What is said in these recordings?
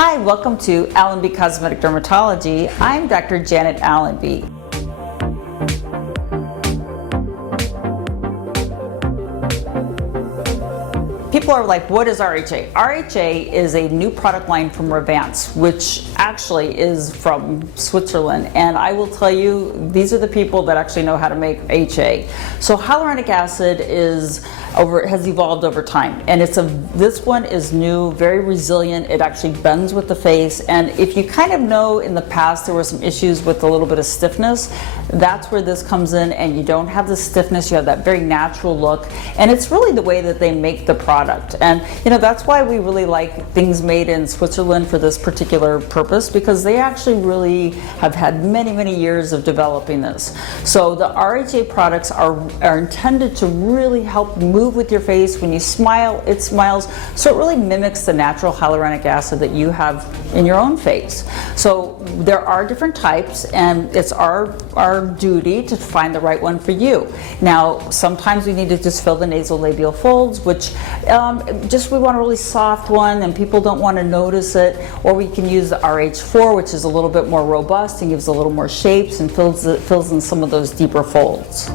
Hi, welcome to Allenby Cosmetic Dermatology. I'm Dr. Janet Allenby. People are like, what is RHA? RHA is a new product line from Revance, which actually is from Switzerland. And I will tell you, these are the people that actually know how to make HA. So hyaluronic acid has evolved over time. And this one is new, very resilient. It actually bends with the face. And if you kind of know in the past there were some issues with a little bit of stiffness, that's where this comes in, and you don't have the stiffness, you have that very natural look. And it's really the way that they make the product. And that's why we really like things made in Switzerland for this particular purpose, because they actually really have had many, many years of developing this. So the RHA products are intended to really help move with your face. When you smile, it smiles. So it really mimics the natural hyaluronic acid that you have in your own face. So there are different types, and it's our duty to find the right one for you. Now, sometimes we need to just fill the nasolabial folds, which we want a really soft one and people don't want to notice it, or we can use the RH4, which is a little bit more robust and gives a little more shapes and fills in some of those deeper folds.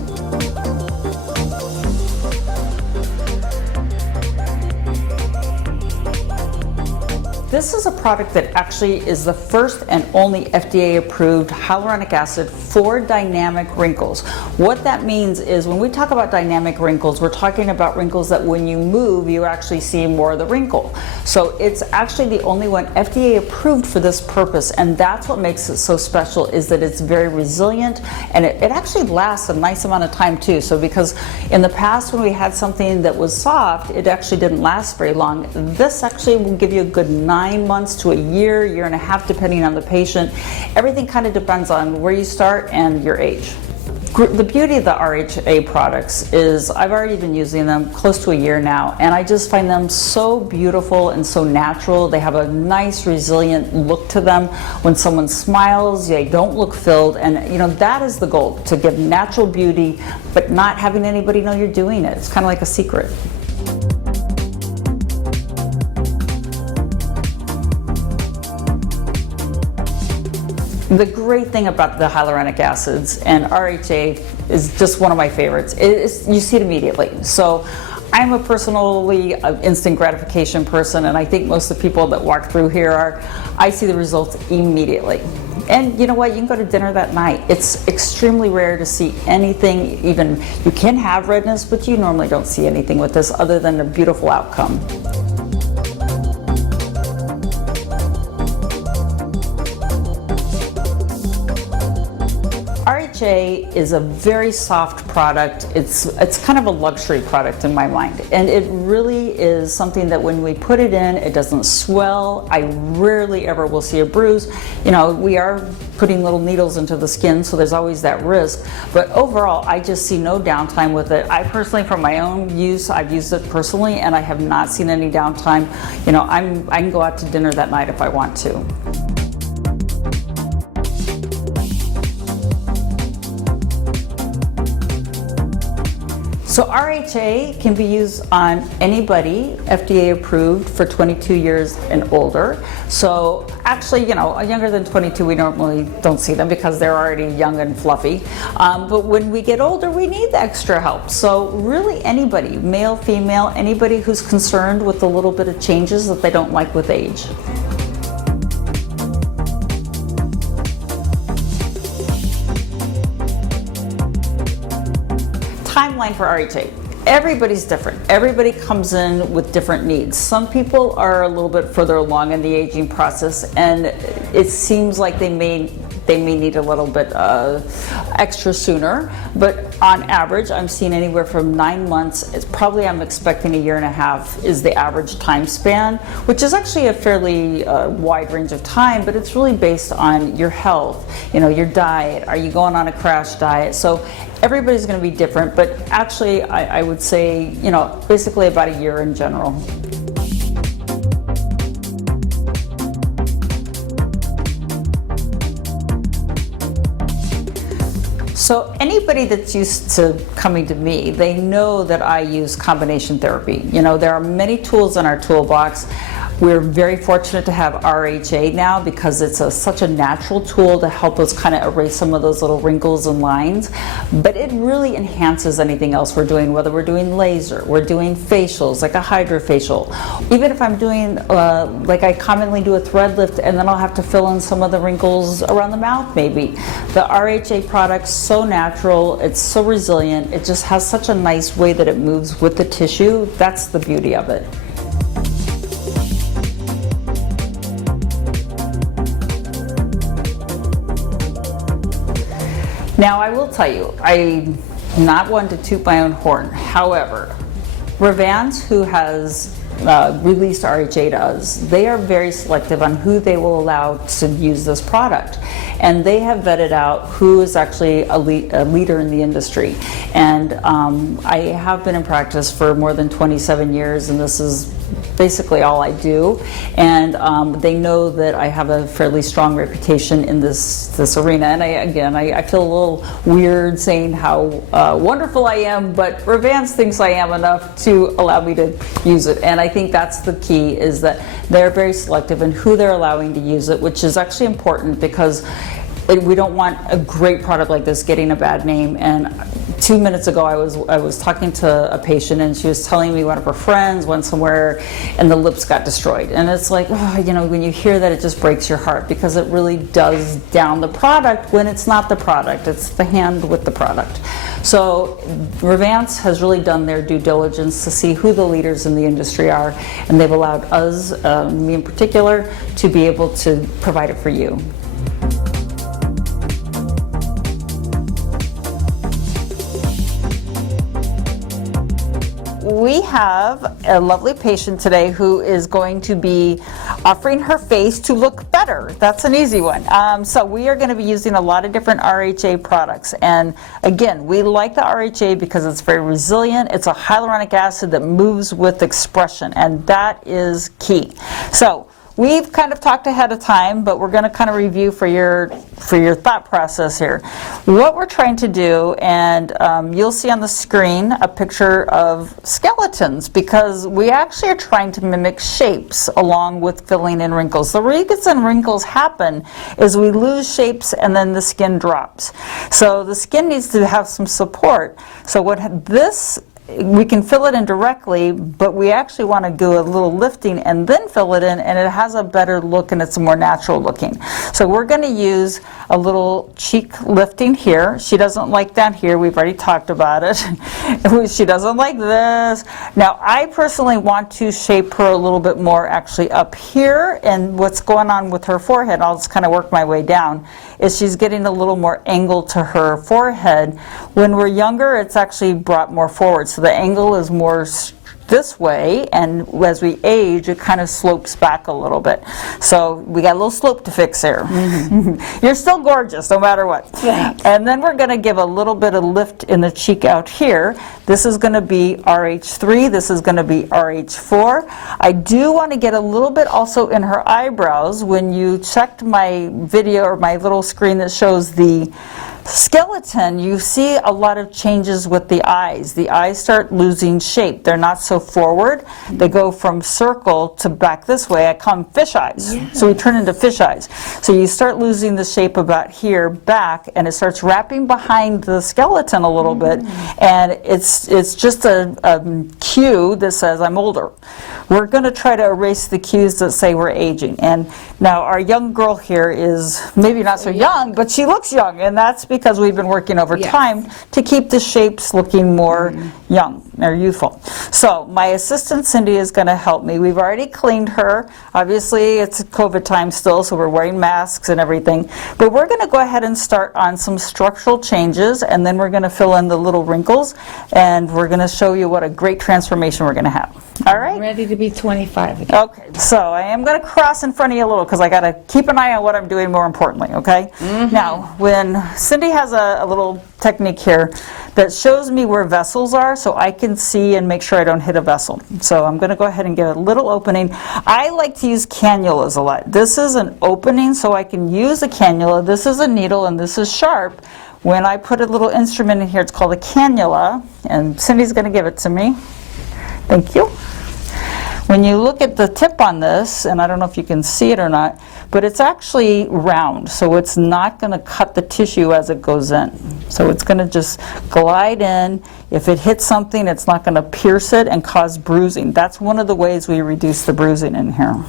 This is a product that actually is the first and only FDA-approved hyaluronic acid for dynamic wrinkles. What that means is when we talk about dynamic wrinkles, we're talking about wrinkles that when you move, you actually see more of the wrinkle. So it's actually the only one FDA-approved for this purpose, and that's what makes it so special, is that it's very resilient, and it actually lasts a nice amount of time too. So because in the past when we had something that was soft, it actually didn't last very long. This actually will give you a good 9 months to a year and a half, depending on the patient. Everything kind of depends on where you start and your age. The beauty of the RHA products is I've already been using them close to a year now, and I just find them so beautiful and so natural. They have a nice, resilient look to them. When someone smiles, they don't look filled, and that is the goal, to give natural beauty, but not having anybody know you're doing it. It's kind of like a secret. The great thing about the hyaluronic acids, and RHA is just one of my favorites, you see it immediately. So I'm a personally instant gratification person, and I think most of the people that walk through here I see the results immediately. And you know what, you can go to dinner that night. It's extremely rare to see anything, even you can have redness, but you normally don't see anything with this other than a beautiful outcome. RHA is a very soft product. It's kind of a luxury product in my mind, and it really is something that when we put it in, it doesn't swell. I rarely ever will see a bruise. We are putting little needles into the skin, so there's always that risk, but overall I just see no downtime with it. I personally, from my own use, I've used it personally, and I have not seen any downtime. I can go out to dinner that night if I want to. So RHA can be used on anybody, FDA approved for 22 years and older. So actually, younger than 22, we normally don't see them because they're already young and fluffy. But when we get older, we need the extra help. So really anybody, male, female, anybody who's concerned with a little bit of changes that they don't like with age. Timeline for RHA. Everybody's different. Everybody comes in with different needs. Some people are a little bit further along in the aging process, and it seems like they may need a little bit extra sooner, but on average I'm seeing anywhere from 9 months. I'm expecting a year and a half is the average time span, which is actually a fairly wide range of time, but it's really based on your health, your diet. Are you going on a crash diet? So everybody's going to be different, but actually I would say basically about a year in general. So anybody that's used to coming to me, they know that I use combination therapy. There are many tools in our toolbox. We're very fortunate to have RHA now because it's such a natural tool to help us kind of erase some of those little wrinkles and lines, but it really enhances anything else we're doing, whether we're doing laser, we're doing facials like a hydrofacial. Even if I'm doing, like I commonly do a thread lift and then I'll have to fill in some of the wrinkles around the mouth maybe. The RHA product's so natural, it's so resilient, it just has such a nice way that it moves with the tissue. That's the beauty of it. Now I will tell you, I'm not one to toot my own horn. However, Revance, who has released RHA to us, they are very selective on who they will allow to use this product. And they have vetted out who is actually a leader in the industry. And I have been in practice for more than 27 years, and this is basically all I do. And they know that I have a fairly strong reputation in this arena. And I feel a little weird saying how wonderful I am, but Revance thinks I am enough to allow me to use it. And I think that's the key, is that they're very selective in who they're allowing to use it, which is actually important because we don't want a great product like this getting a bad name. And 2 minutes ago I was talking to a patient and she was telling me one of her friends went somewhere and the lips got destroyed. And it's like, oh, you know, when you hear that, it just breaks your heart because it really does down the product when it's not the product, it's the hand with the product. So Revance has really done their due diligence to see who the leaders in the industry are, and they've allowed us, me in particular, to be able to provide it for you. We have a lovely patient today who is going to be offering her face to look better. That's an easy one. So we are going to be using a lot of different RHA products. And again, we like the RHA because it's very resilient. It's a hyaluronic acid that moves with expression, and that is key. So we've kind of talked ahead of time, but we're going to kind of review for your thought process here. What we're trying to do, and you'll see on the screen a picture of skeletons, because we actually are trying to mimic shapes along with filling in wrinkles. The reason wrinkles happen is we lose shapes and then the skin drops. So the skin needs to have some support. So we can fill it in directly, but we actually want to do a little lifting and then fill it in, and it has a better look and it's more natural looking. So we're going to use a little cheek lifting here. She doesn't like that here. We've already talked about it. She doesn't like this. Now I personally want to shape her a little bit more actually up here, and what's going on with her forehead, I'll just kind of work my way down, is she's getting a little more angle to her forehead. When we're younger, it's actually brought more forward. So the angle is more this way, and as we age, it kind of slopes back a little bit. So we got a little slope to fix there. Mm-hmm. You're still gorgeous, no matter what. Thanks. And then we're going to give a little bit of lift in the cheek out here. This is going to be RH3. This is going to be RH4. I do want to get a little bit also in her eyebrows. When you checked my video or my little screen that shows the skeleton, you see a lot of changes with the eyes. The eyes start losing shape. They're not so forward. They go from circle to back this way. I call them fish eyes. Yeah. So we turn into fish eyes. So you start losing the shape about here back, and it starts wrapping behind the skeleton a little bit, and it's just a cue that says I'm older. We're going to try to erase the cues that say we're aging. And now our young girl here is maybe not so young, but she looks young, and that's because we've been working over time to keep the shapes looking more young or youthful. So my assistant Cindy is going to help me. We've already cleaned her. Obviously it's COVID time still, so we're wearing masks and everything. But we're going to go ahead and start on some structural changes, and then we're going to fill in the little wrinkles, and we're going to show you what a great transformation we're going to have. All right? I'm ready to be 25 again. Okay, so I am going to cross in front of you a little because I got to keep an eye on what I'm doing more importantly, okay? Now, when Cindy has a little technique here that shows me where vessels are so I can see and make sure I don't hit a vessel. So I'm going to go ahead and give a little opening. I like to use cannulas a lot. This is an opening so I can use a cannula. This is a needle and this is sharp. When I put a little instrument in here, it's called a cannula, and Cindy's going to give it to me. Thank you. when you look at the tip on this, and I don't know if you can see it or not, but it's actually round, so it's not going to cut the tissue as it goes in. So it's going to just glide in. If it hits something, it's not going to pierce it and cause bruising. That's one of the ways we reduce the bruising in here.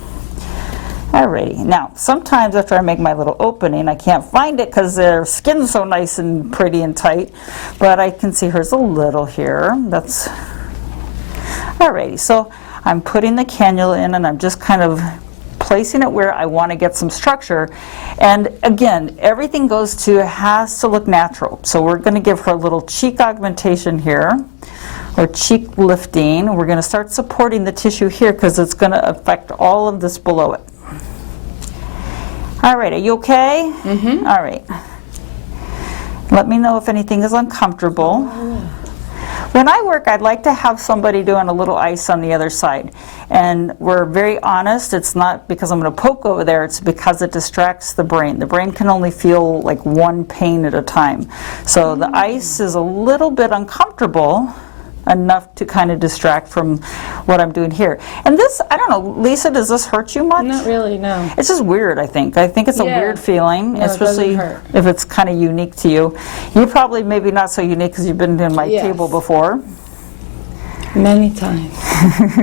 Alrighty, now sometimes after I make my little opening, I can't find it because their skin's so nice and pretty and tight, but I can see hers a little here. That's alrighty. So I'm putting the cannula in, and I'm just kind of placing it where I want to get some structure. And again, everything has to look natural. So we're going to give her a little cheek augmentation here, or cheek lifting. We're going to start supporting the tissue here because it's going to affect all of this below it. All right, are you okay? Mm-hmm. All right. Let me know if anything is uncomfortable. When I work, I'd like to have somebody doing a little ice on the other side. And we're very honest, it's not because I'm going to poke over there, it's because it distracts the brain. The brain can only feel like one pain at a time. So the ice is a little bit uncomfortable, enough to kind of distract from what I'm doing here. And this, I don't know, Lisa, does this hurt you much? Not really, no. It's just weird, I think. I think it's a weird feeling, No, it especially doesn't hurt. if it's kind of unique to you. You probably maybe not so unique because you've been in my Yes. table before. Many times.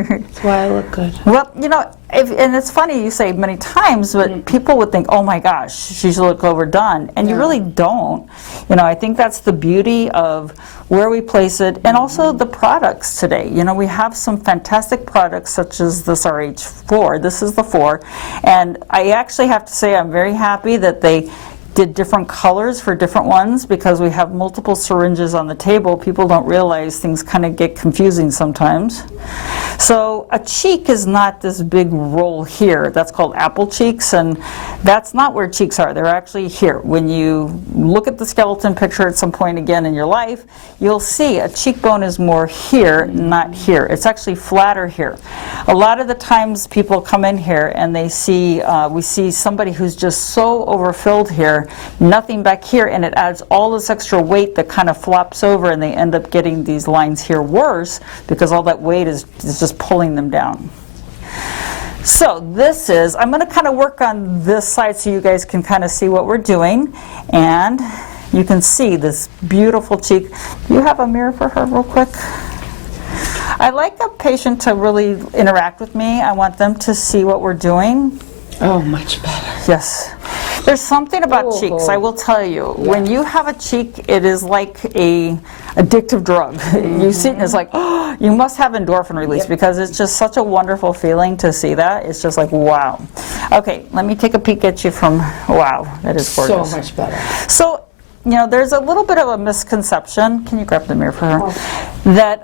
That's why I look good. Well, you know, and it's funny you say many times, but people would think, oh my gosh, she should look overdone. And you really don't. You know, I think that's the beauty of where we place it, and also the products today. You know, we have some fantastic products such as this RH4. This is the 4. And I actually have to say I'm very happy that they did different colors for different ones because we have multiple syringes on the table. People don't realize things kind of get confusing sometimes. So a cheek is not this big roll here. That's called apple cheeks, and that's not where cheeks are. They're actually here. When you look at the skeleton picture at some point again in your life, you'll see a cheekbone is more here, not here. It's actually flatter here. A lot of the times people come in here and they see, we see somebody who's just so overfilled here, nothing back here, and it adds all this extra weight that kind of flops over, and they end up getting these lines here worse because all that weight is just pulling them down. So this is, I'm going to kind of work on this side so you guys can kind of see what we're doing, and you can see this beautiful cheek. Do you have a mirror for her real quick? I like a patient to really interact with me. I want them to see what we're doing. Oh, much better. Yes. There's something about cheeks, I will tell you. Yeah. When you have a cheek, it is like a addictive drug. You see it and it's like, oh, you must have endorphin release because it's just such a wonderful feeling to see that. It's just like, wow. Okay, let me take a peek at you from, wow, that is gorgeous. So much better. So, you know, there's a little bit of a misconception. Can you grab the mirror for her? That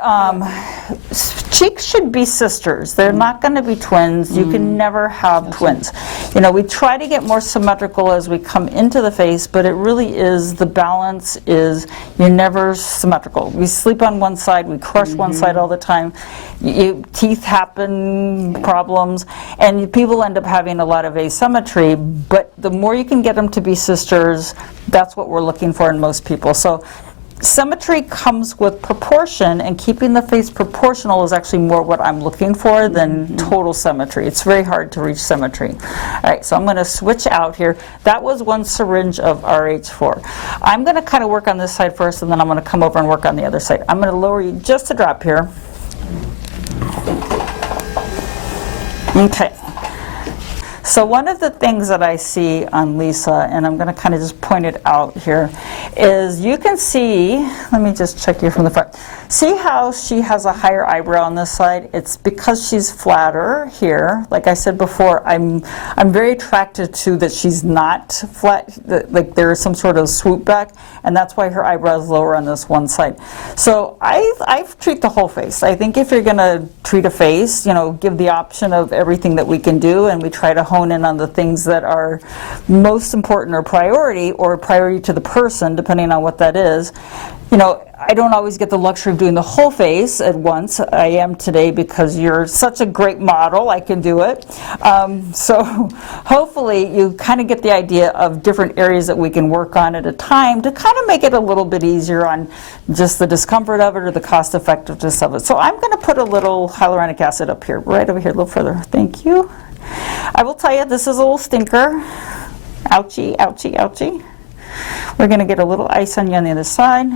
cheeks should be sisters. They're not going to be twins. You can never have twins. You know, we try to get more symmetrical as we come into the face, but it really is, the balance is, you're never symmetrical. We sleep on one side, we crush one side all the time. Teeth happen, problems, and people end up having a lot of asymmetry, but the more you can get them to be sisters, that's what we're looking for in most people. So symmetry comes with proportion, and keeping the face proportional is actually more what I'm looking for than total symmetry. It's very hard to reach symmetry. All right, so I'm going to switch out here. That was one syringe of RH4. I'm going to kind of work on this side first, and then I'm going to come over and work on the other side. I'm going to lower you just a drop here. Okay. So one of the things that I see on Lisa, and I'm going to kind of just point it out here, is you can see, let me just check you from the front. See how she has a higher eyebrow on this side? It's because she's flatter here. Like I said before, I'm very attracted to that she's not flat, like there is some sort of swoop back, and that's why her eyebrow is lower on this one side. So I treat the whole face. I think if you're going to treat a face, you know, give the option of everything that we can do, and we try to hone in on the things that are most important or priority to the person, depending on what that is. you know, I don't always get the luxury of doing the whole face at once. I am today because you're such a great model, I can do it. So hopefully you kind of get the idea of different areas that we can work on at a time to kind of make it a little bit easier on just the discomfort of it or the cost effectiveness of it. So I'm going to put a little hyaluronic acid up here, right over here, a little further. Thank you. I will tell you, this is a little stinker. Ouchie, ouchie, ouchie. We're going to get a little ice on you on the other side.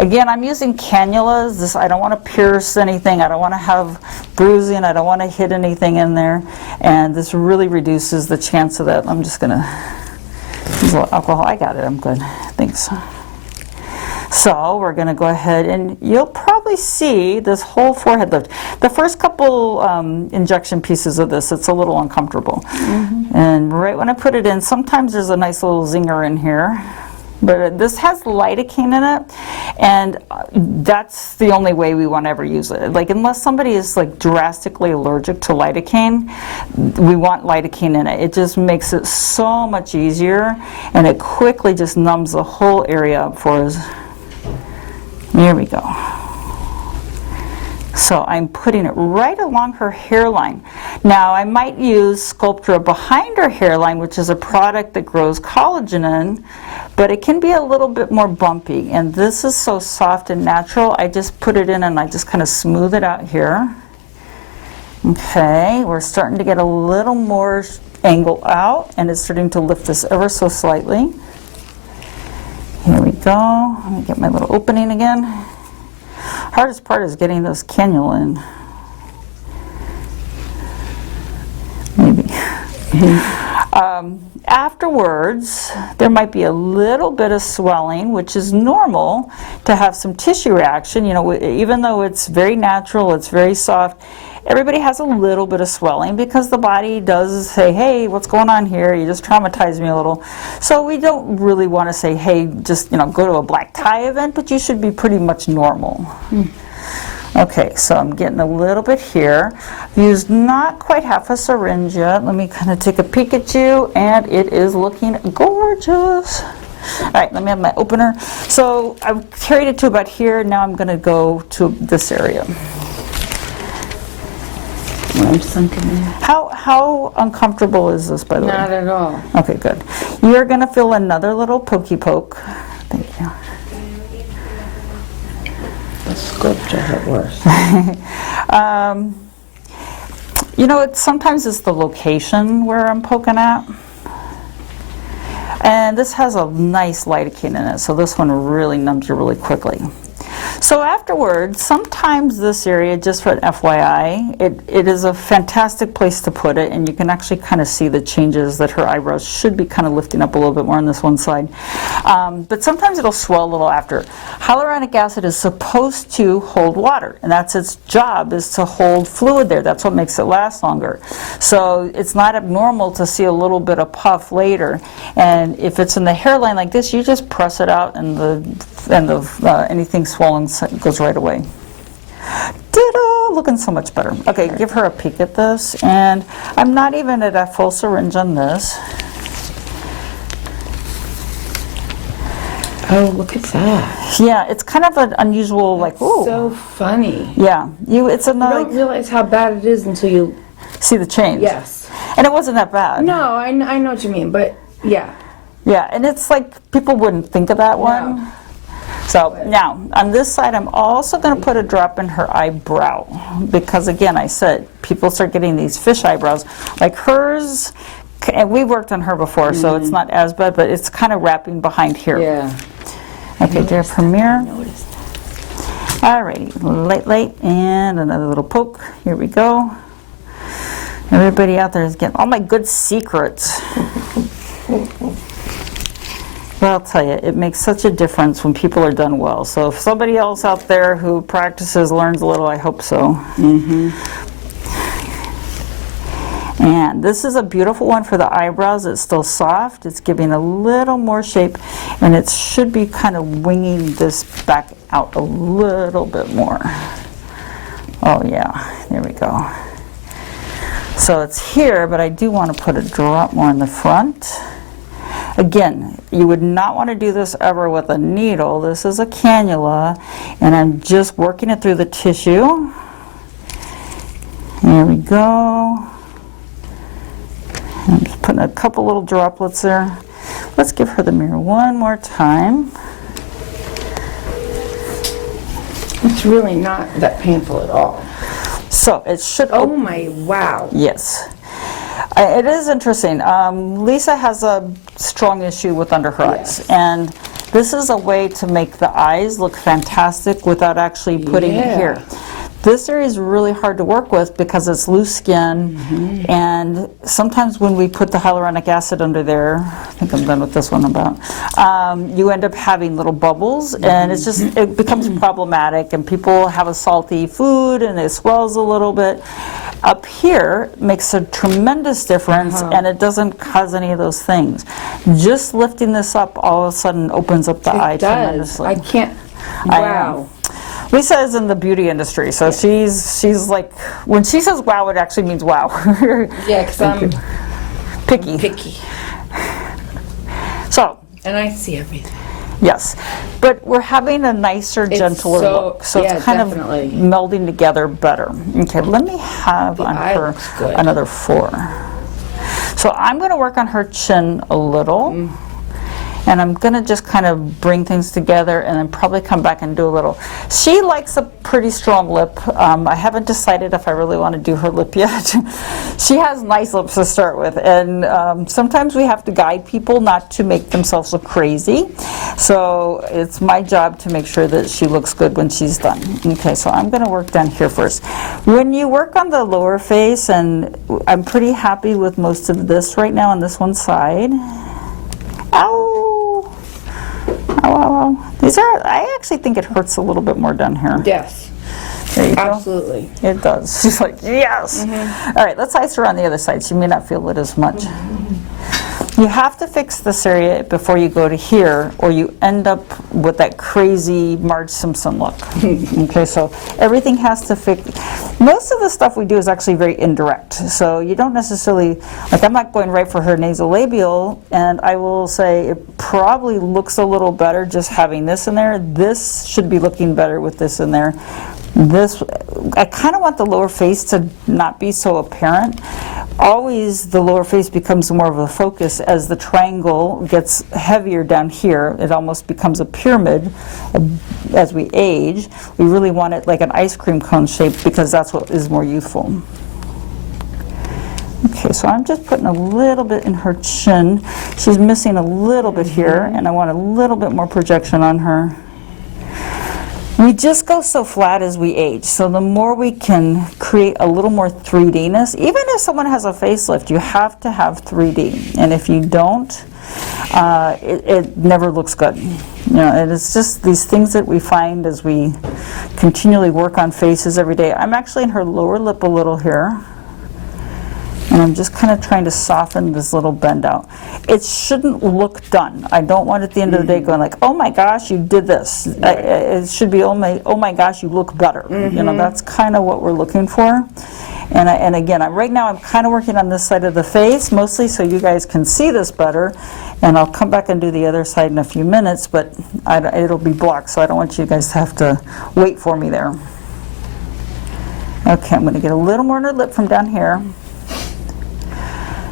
Again, I'm using cannulas. I don't want to pierce anything. I don't want to have bruising. I don't want to hit anything in there. And this really reduces the chance of that. I'm just going to use a little alcohol. I got it. I'm good. Thanks. So we're going to go ahead and you'll probably see this whole forehead lift. The first couple injection pieces of this, it's a little uncomfortable. And right when I put it in, sometimes there's a nice little zinger in here. But this has lidocaine in it, and that's the only way we want to ever use it. Like, unless somebody is like drastically allergic to lidocaine, we want lidocaine in it. It just makes it so much easier, and it quickly just numbs the whole area up for us. Here we go. So I'm putting it right along her hairline. Now I might use Sculptra behind her hairline, which is a product that grows collagen in, but it can be a little bit more bumpy. And this is so soft and natural, I just put it in and I just kind of smooth it out here. Okay, we're starting to get a little more angle out, and it's starting to lift this ever so slightly. Here we go. Let me get my little opening again. Hardest part is getting this cannula in. Maybe. Afterwards, there might be a little bit of swelling, which is normal to have some tissue reaction. You know, even though it's very natural, it's very soft, everybody has a little bit of swelling because the body does say, hey, what's going on here? You just traumatized me a little. So we don't really want to say, hey, just, you know, go to a black tie event, but you should be pretty much normal. Okay, so I'm getting a little bit here. I've used not quite half a syringe yet. Let me kind of take a peek at you, and it is looking gorgeous. All right, let me have my opener. So I've carried it to about here. Now I'm going to go to this area. I'm sunken in. How uncomfortable is this, by the way? Not at all. Okay, good. You're going to feel another little pokey poke. Thank you. The sculpture hurt worse. You know, sometimes it's the location where I'm poking at. And this has a nice lidocaine in it, so this one really numbs you really quickly. So afterwards, sometimes this area, just for an FYI, it is a fantastic place to put it, and you can actually kind of see the changes that her eyebrows should be kind of lifting up a little bit more on this one side. But sometimes it'll swell a little after. Hyaluronic acid is supposed to hold water, and that's its job, is to hold fluid there. That's what makes it last longer. So it's not abnormal to see a little bit of puff later. And if it's in the hairline like this, you just press it out, and anything swollen goes right away. Ditto! Looking so much better. Okay, give her a peek at this. And I'm not even at a full syringe on this. Oh, look at that. Yeah, it's kind of an unusual, like, ooh. So funny. Yeah, it's You another. don't realize how bad it is until you... See the change. Yes. And it wasn't that bad. No, I know what you mean, but yeah. Yeah, and it's like people wouldn't think of that one. No. So now, on this side, I'm also going to put a drop in her eyebrow, because again, I said, people start getting these fish eyebrows. Like hers, and we worked on her before, so it's not as bad, but it's kind of wrapping behind here. Yeah. Okay, dear Premier. Alrighty, light, and another little poke. Here we go. Everybody out there is getting all my good secrets. But I'll tell you, it makes such a difference when people are done well. So if somebody else out there who practices learns a little, I hope so. And this is a beautiful one for the eyebrows. It's still soft. It's giving a little more shape, and it should be kind of winging this back out a little bit more. Oh yeah, there we go. So it's here, but I do want to put a drop more in the front. Again, you would not want to do this ever with a needle. This is a cannula, and I'm just working it through the tissue. There we go. I'm just putting a couple little droplets there. Let's give her the mirror one more time. It's really not that painful at all. So it should. Oh my, wow. Yes. It is interesting. Lisa has a strong issue with under her eyes, and this is a way to make the eyes look fantastic without actually putting it here. This area is really hard to work with because it's loose skin, and sometimes when we put the hyaluronic acid under there, I think I'm done with this one about, you end up having little bubbles, and it's just, it becomes problematic, and people have a salty food and it swells a little bit. Up here makes a tremendous difference, and it doesn't cause any of those things. Just lifting this up all of a sudden opens up the eye tremendously. I can't, wow. Lisa is in the beauty industry, so she's like, when she says wow, it actually means wow. Yeah, because I'm picky. picky. So, and I see everything. yes, but we're having a nicer, gentler look, so it's kind of melding together better. Okay, let me have on her another 4. So I'm going to work on her chin a little. And I'm going to just kind of bring things together and then probably come back and do a little. She likes a pretty strong lip. I haven't decided if I really want to do her lip yet. She has nice lips to start with, and sometimes we have to guide people not to make themselves look crazy. So it's my job to make sure that she looks good when she's done. Okay, so I'm going to work down here first. When you work on the lower face, and I'm pretty happy with most of this right now on this one side. Ow! Oh, these are, I actually think it hurts a little bit more down here. Yes. There you Absolutely. go. It does. She's like, yes. All right, let's ice her on the other side. She may not feel it as much. You have to fix this area before you go to here, or you end up with that crazy Marge Simpson look. Okay, so everything has to fix. Most of the stuff we do is actually very indirect. So you don't necessarily, like I'm not going right for her nasolabial, and I will say it probably looks a little better just having this in there. This should be looking better with this in there. This, I kind of want the lower face to not be so apparent. Always the lower face becomes more of a focus as the triangle gets heavier down here. It almost becomes a pyramid as we age. We really want it like an ice cream cone shape because that's what is more youthful. Okay, so I'm just putting a little bit in her chin. She's missing a little bit here, and I want a little bit more projection on her. We just go so flat as we age, so the more we can create a little more 3D-ness, even if someone has a facelift, you have to have 3D, and if you don't, it never looks good. You know, it is just these things that we find as we continually work on faces every day. I'm actually in her lower lip a little here, and I'm just kind of trying to soften this little bend out. It shouldn't look done. I don't want at the end of the day going like, oh my gosh, you did this. It should be, oh my gosh, you look better. You know, that's kind of what we're looking for. And again, right now I'm kind of working on this side of the face, mostly so you guys can see this better. And I'll come back and do the other side in a few minutes, but it'll be blocked, so I don't want you guys to have to wait for me there. Okay, I'm going to get a little more in her lip from down here.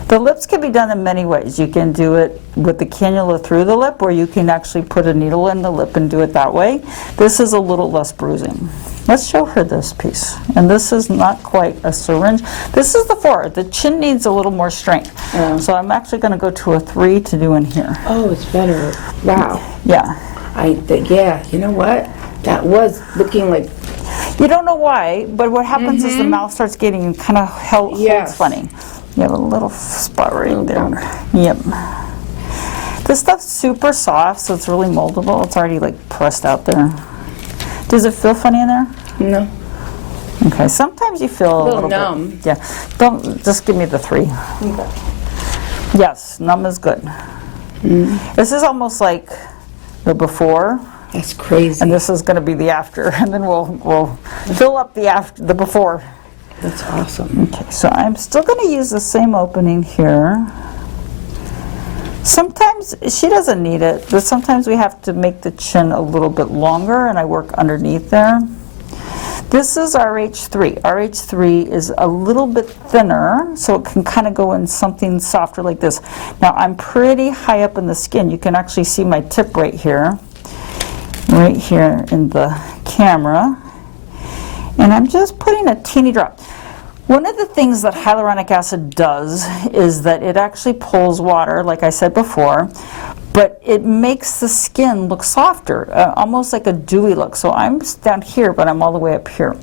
The lips can be done in many ways. You can do it with the cannula through the lip, or you can actually put a needle in the lip and do it that way. This is a little less bruising. Let's show her this piece. And this is not quite a syringe. This is the 4. The chin needs a little more strength. So I'm actually going to go to a 3 to do in here. Oh, it's better. Wow. Yeah. Yeah, you know what? That was looking like... You don't know why, but what happens is the mouth starts getting kind of holds funny. You have a little spot right there. Yep. This stuff's super soft, so it's really moldable. It's already like pressed out there. Does it feel funny in there? No. Okay, sometimes you feel a little numb. bit. Yeah. Don't, just give me the 3. Okay. Yes, numb is good. This is almost like the before. That's crazy. And this is going to be the after, and then we'll fill up the before. That's awesome. Okay, so I'm still going to use the same opening here. Sometimes she doesn't need it, but sometimes we have to make the chin a little bit longer, and I work underneath there. This is RH3. RH3 is a little bit thinner, so it can kind of go in something softer like this. Now, I'm pretty high up in the skin. You can actually see my tip right here in the camera. And I'm just putting a teeny drop. One of the things that hyaluronic acid does is that it actually pulls water, like I said before, but it makes the skin look softer, almost like a dewy look. So I'm down here, but I'm all the way up here.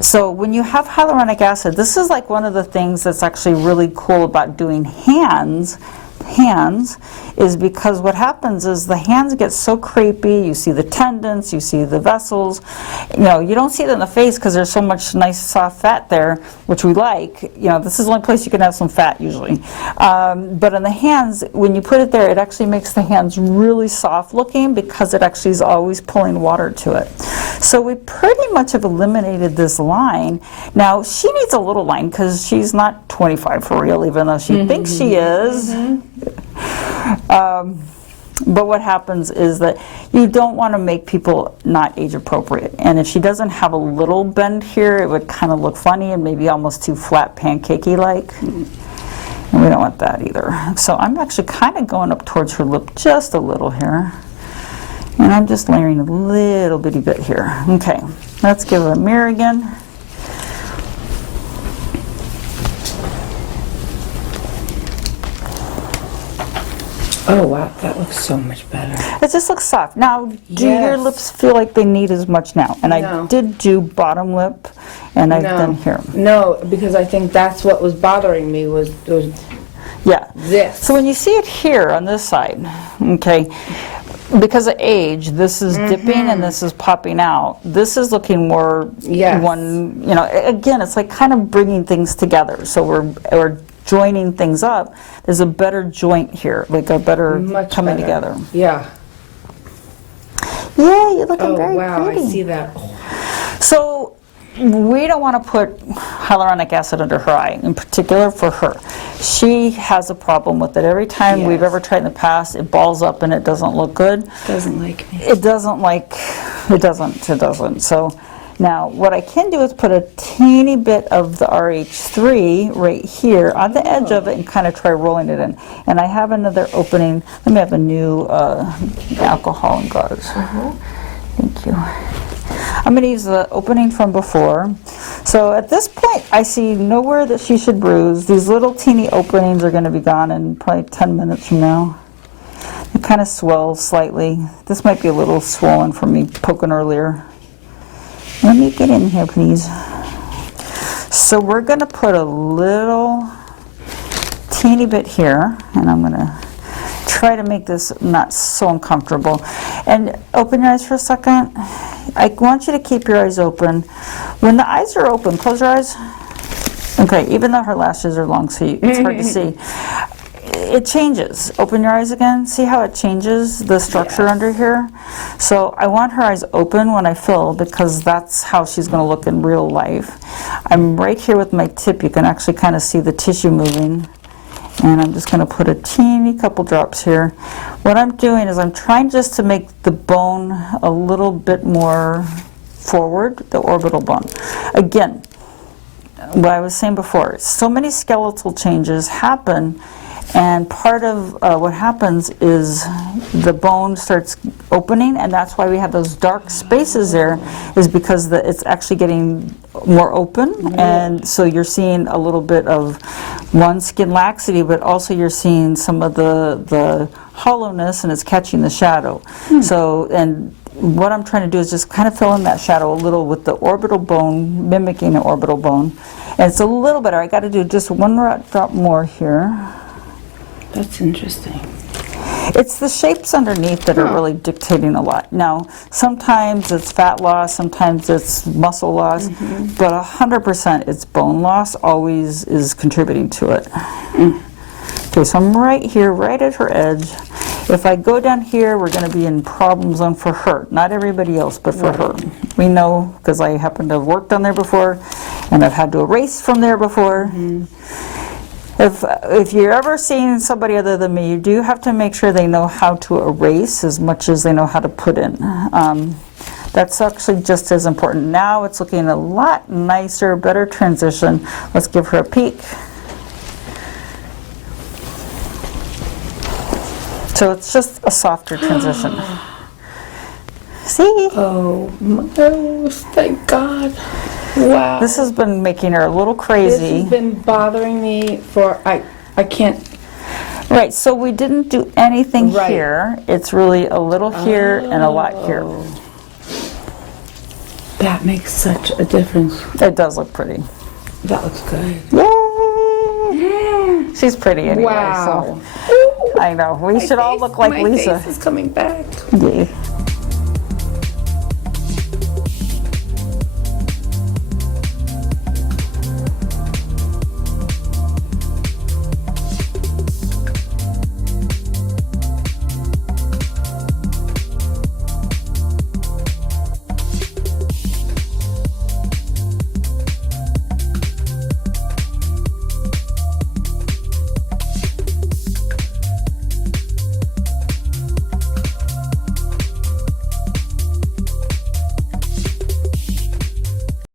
So when you have hyaluronic acid, this is like one of the things that's actually really cool about doing hands, is because what happens is the hands get so crepey. You see the tendons, you see the vessels. You know, you don't see it in the face because there's so much nice soft fat there, which we like. You know, this is the only place you can have some fat usually. But in the hands, when you put it there, it actually makes the hands really soft looking because it actually is always pulling water to it. So we pretty much have eliminated this line. Now, she needs a little line because she's not 25 for real, even though she thinks she is. But what happens is that you don't want to make people not age appropriate. And if she doesn't have a little bend here, it would kind of look funny and maybe almost too flat pancakey like. And we don't want that either. So I'm actually kind of going up towards her lip just a little here. And I'm just layering a little bitty bit here. Okay, let's give it a mirror again. Oh wow, that looks so much better. It just looks soft. Now, do your Yes. lips feel like they need as much now? And I No. did do bottom lip, and I've done here. No, because I think that's what was bothering me was Yeah. this. So when you see it here on this side, okay, because of age, this is dipping and this is popping out. This is looking more Yes. one, you know, again, it's like kind of bringing things together. So we're joining things up. There's a better joint here, like a better Much coming better. together. Yeah. Yeah, you're looking Oh very wow, pretty. I see that. So we don't want to put hyaluronic acid under her eye, in particular for her. She has a problem with it. Every time we've Yes. ever tried in the past, it balls up and it doesn't look good. Doesn't like me. It doesn't. So now what I can do is put a teeny bit of the RH3 right here on the edge of it and kind of try rolling it in. And I have another opening. Let me have a new alcohol and gauze. Thank you. I'm going to use the opening from before. So at this point, I see nowhere that she should bruise. These little teeny openings are going to be gone in probably 10 minutes from now. It kind of swells slightly. This might be a little swollen from me poking earlier. Let me get in here, please. So we're going to put a little teeny bit here, and I'm going to try to make this not so uncomfortable. And open your eyes for a second. I want you to keep your eyes open. When the eyes are open, close your eyes. Okay, even though her lashes are long, so it's hard to see. It changes. Open your eyes again. See how it changes the structure under here? So I want her eyes open when I fill because that's how she's going to look in real life. I'm right here with my tip. You can actually kind of see the tissue moving. And I'm just going to put a teeny couple drops here. What I'm doing is I'm trying just to make the bone a little bit more forward, the orbital bone. Again, what I was saying before, so many skeletal changes happen, and part of what happens is the bone starts opening, and that's why we have those dark spaces there, is because it's actually getting more open, and so you're seeing a little bit of one skin laxity, but also you're seeing some of the hollowness, and it's catching the shadow. So, and what I'm trying to do is just kind of fill in that shadow a little with the orbital bone, mimicking an orbital bone. And it's a little better. I got to do just one drop more here. That's interesting. It's the shapes underneath that are really dictating a lot. Now, sometimes it's fat loss, sometimes it's muscle loss, but 100% it's bone loss always is contributing to it. Okay, so I'm right here, right at her edge. If I go down here, we're going to be in problem zone for her. Not everybody else, but for her. We know, because I happen to have worked on there before, and I've had to erase from there before. If you're ever seeing somebody other than me, you do have to make sure they know how to erase as much as they know how to put in. That's actually just as important. Now it's looking a lot nicer, better transition. Let's give her a peek. So it's just a softer transition. See? Oh, my nose, thank God. Wow. This has been making her a little This crazy. has been bothering me for, I can't. Right, so we didn't do anything Right. here. It's really a little here and a lot here. That makes such a difference. It does look pretty. That looks good. Yay! She's pretty anyway, Wow. so I know. We should all look like My Lisa. face is coming back. Yeah.